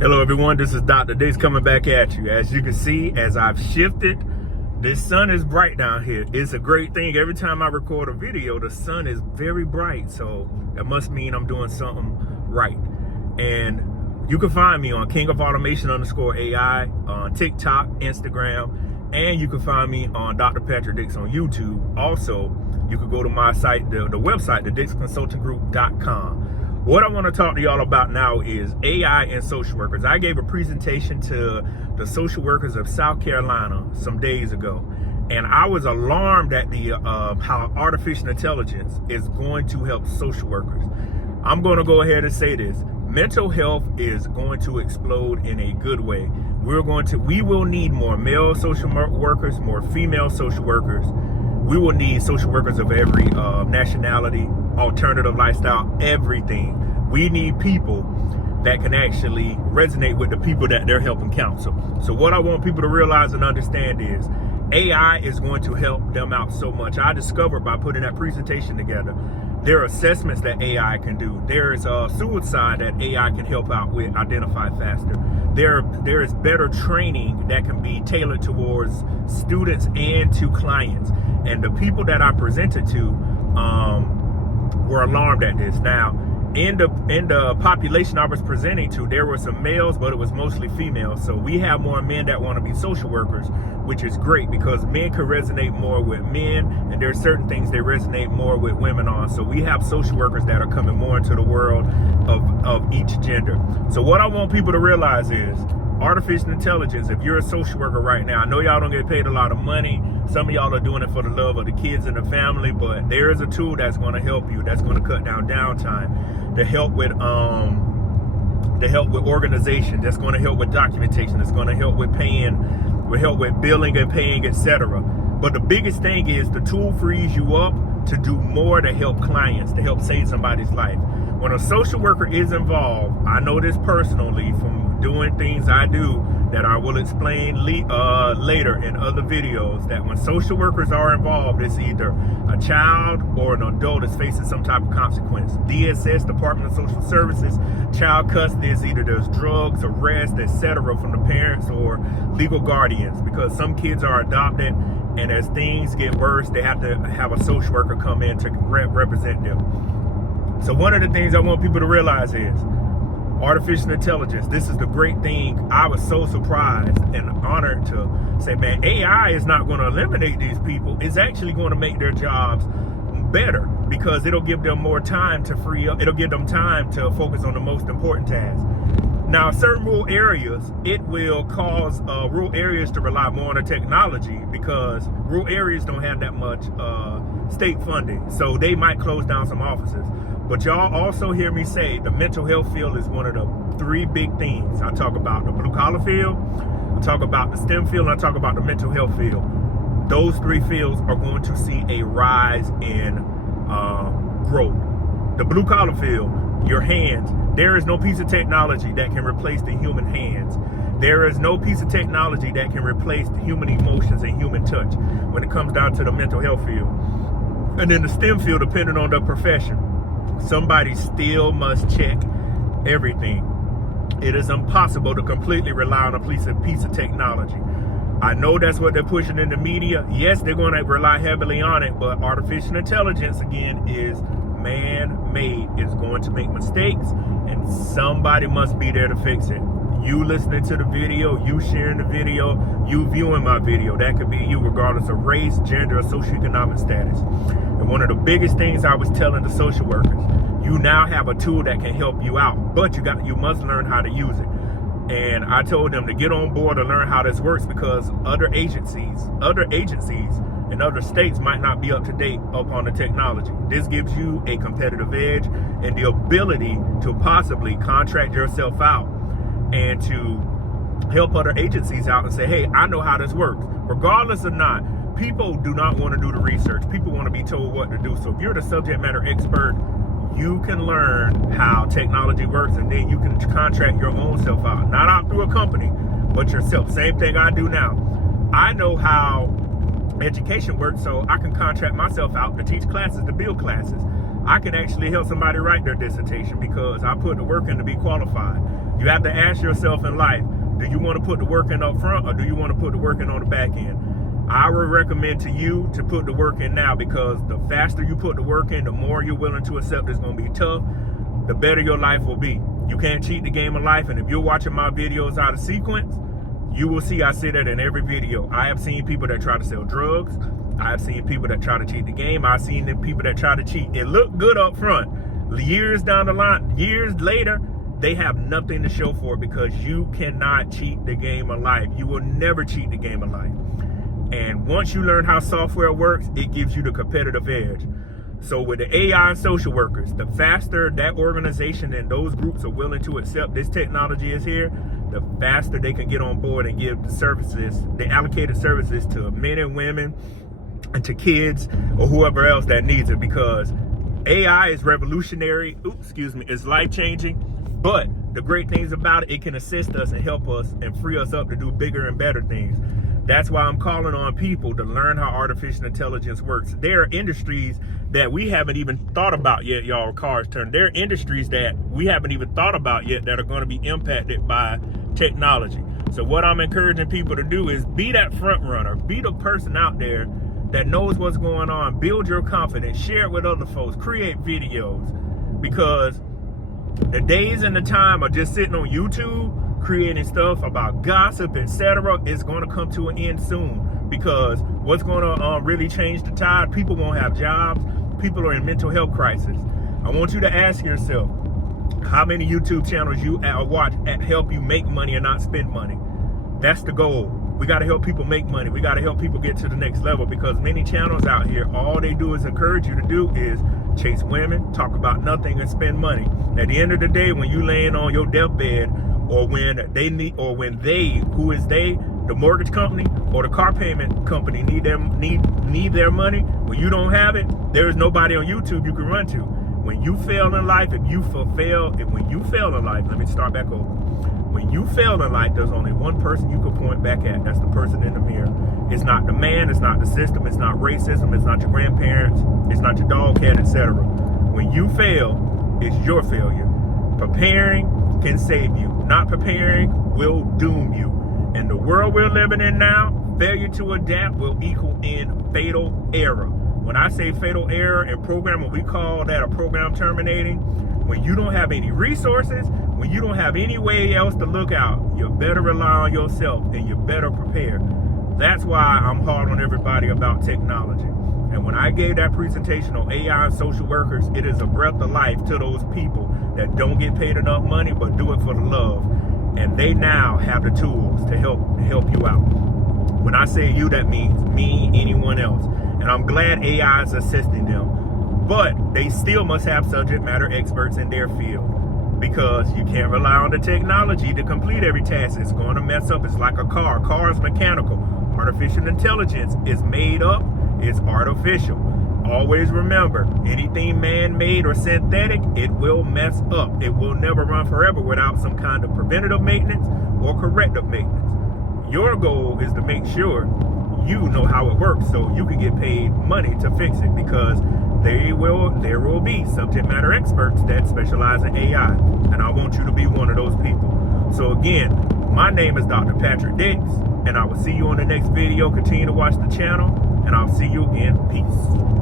Hello everyone, this is Dr. Dicks coming back at you. As you can see, as I've shifted, this sun is bright down here. It's a great thing. Every time I record a video, the sun is very bright. So that must mean I'm doing something right. And you can find me on King of Automation _AI on TikTok, Instagram, and you can find me on Dr. Patrick Dicks on YouTube. Also, you can go to my site, the website, thedicksconsultinggroup.com. What I want to talk to y'all about now is AI and social workers. I gave a presentation to the social workers of South Carolina some days ago, and I was alarmed at the how artificial intelligence is going to help social workers. I'm going to go ahead and say this. Mental health is going to explode in a good way. We will need more male social workers, more female social workers. We will need social workers of every nationality, alternative lifestyle, everything. We need people that can actually resonate with the people that they're helping counsel. So what I want people to realize and understand is AI is going to help them out so much. I discovered by putting that presentation together, there are assessments that AI can do. There is suicide that AI can help out with, identify faster. There is better training that can be tailored towards students and to clients. And the people that I presented to were alarmed at this. Now, in the population I was presenting to, there were some males, but it was mostly females. So we have more men that want to be social workers, which is great because men can resonate more with men, and there are certain things they resonate more with women on. So we have social workers that are coming more into the world of each gender. So what I want people to realize is artificial intelligence. If you're a social worker right now, I know y'all don't get paid a lot of money. Some of y'all are doing it for the love of the kids and the family, but there is a tool that's going to help you, that's going to cut down downtime, to help with organization, that's going to help with documentation, that's going to help with paying, will help with billing and paying, etc. But the biggest thing is the tool frees you up to do more to help clients, to help save somebody's life. When a social worker is involved, I know this personally from doing things I do that I will explain later in other videos, that when social workers are involved, it's either a child or an adult is facing some type of consequence. DSS, Department of Social Services, child custody is either there's drugs, arrest, etc. from the parents or legal guardians, because some kids are adopted, and as things get worse, they have to have a social worker come in to represent them. So one of the things I want people to realize is artificial intelligence. This is the great thing. I was so surprised and honored to say, man, AI is not going to eliminate these people. It's actually going to make their jobs better because it'll give them more time to free up. It'll give them time to focus on the most important tasks. Now, certain rural areas, it will cause rural areas to rely more on the technology because rural areas don't have that much state funding. So they might close down some offices. But y'all also hear me say the mental health field is one of the three big things. I talk about the blue collar field, I talk about the STEM field, and I talk about the mental health field. Those three fields are going to see a rise in growth. The blue collar field, your hands, there is no piece of technology that can replace the human hands. There is no piece of technology that can replace the human emotions and human touch when it comes down to the mental health field. And in the STEM field, depending on the profession, somebody still must check everything. It is impossible to completely rely on a piece of technology. I know that's what they're pushing in the media. Yes, they're going to rely heavily on it, but artificial intelligence, again, is man-made. It's going to make mistakes, and somebody must be there to fix it. You listening to the video, you sharing the video, you viewing my video, that could be you regardless of race, gender, or socioeconomic status. And one of the biggest things I was telling the social workers, you now have a tool that can help you out, but you must learn how to use it. And I told them to get on board and learn how this works because other agencies in other states might not be up to date upon the technology. This gives you a competitive edge and the ability to possibly contract yourself out and to help other agencies out and say, hey, I know how this works. Regardless or not, people do not want to do the research. People want to be told what to do. So if you're the subject matter expert, you can learn how technology works, and then you can contract your own self out. Not out through a company, but yourself. Same thing I do now. I know how education works, so I can contract myself out to teach classes, to build classes. I can actually help somebody write their dissertation because I put the work in to be qualified. You have to ask yourself in life, do you want to put the work in up front, or do you want to put the work in on the back end? I would recommend to you to put the work in now, because the faster you put the work in, the more you're willing to accept it's going to be tough, the better your life will be. You can't cheat the game of life. And if you're watching my videos out of sequence, you will see I say that in every video. I have seen people that try to sell drugs. I have seen people that try to cheat the game. I've seen the people that try to cheat. It looked good up front. Years down the line, years later, they have nothing to show for it, because you cannot cheat the game of life. You will never cheat the game of life. And once you learn how software works, it gives you the competitive edge. So with the AI and social workers, the faster that organization and those groups are willing to accept this technology is here, the faster they can get on board and give the services, the allocated services, to men and women and to kids or whoever else that needs it. Because AI is revolutionary, it's life-changing, but the great things about it, it can assist us and help us and free us up to do bigger and better things. That's why I'm calling on people to learn how artificial intelligence works. There are industries that we haven't even thought about yet, y'all. Cars turn. There are industries that we haven't even thought about yet that are going to be impacted by technology. So what I'm encouraging people to do is be that front runner, be the person out there that knows what's going on, build your confidence, share it with other folks, create videos, because the days and the time of just sitting on YouTube creating stuff about gossip, etc., is going to come to an end soon. Because what's going to really change the tide, people won't have jobs, people are in mental health crisis. I want you to ask yourself, how many YouTube channels you watch help you make money and not spend money? That's the goal. We got to help people make money. We got to help people get to the next level, because many channels out here, all they do is encourage you to do is chase women, talk about nothing, and spend money. At the end of the day, when you laying on your deathbed, or when they, who is they, the mortgage company or the car payment company need their money, when you don't have it, there is nobody on YouTube you can run to. When you fail in life, when you fail in life, let me start back over. When you fail in life, there's only one person you can point back at. That's the person in the mirror. It's not the man, it's not the system, it's not racism, it's not your grandparents, it's not your dog, cat, etc. When you fail, it's your failure. Preparing can save you. Not preparing will doom you. In the world we're living in now, failure to adapt will equal in fatal error. When I say fatal error in programming, we call that a program terminating. When you don't have any resources, when you don't have any way else to look out, you better rely on yourself and you better prepare. That's why I'm hard on everybody about technology. And when I gave that presentation on AI and social workers, it is a breath of life to those people that don't get paid enough money but do it for the love. And they now have the tools to help you out. When I say you, that means me, anyone else. And I'm glad AI is assisting them. But they still must have subject matter experts in their field, because you can't rely on the technology to complete every task. It's going to mess up. It's like a car. Car is mechanical. Artificial intelligence is made up. It's artificial. Always remember, anything man-made or synthetic, it will mess up. It will never run forever without some kind of preventative maintenance or corrective maintenance. Your goal is to make sure you know how it works, so you can get paid money to fix it, because there will be subject matter experts that specialize in AI, and I want you to be one of those people. So again, my name is Dr. Patrick Dix, and I will see you on the next video. Continue to watch the channel, and I'll see you again. Peace.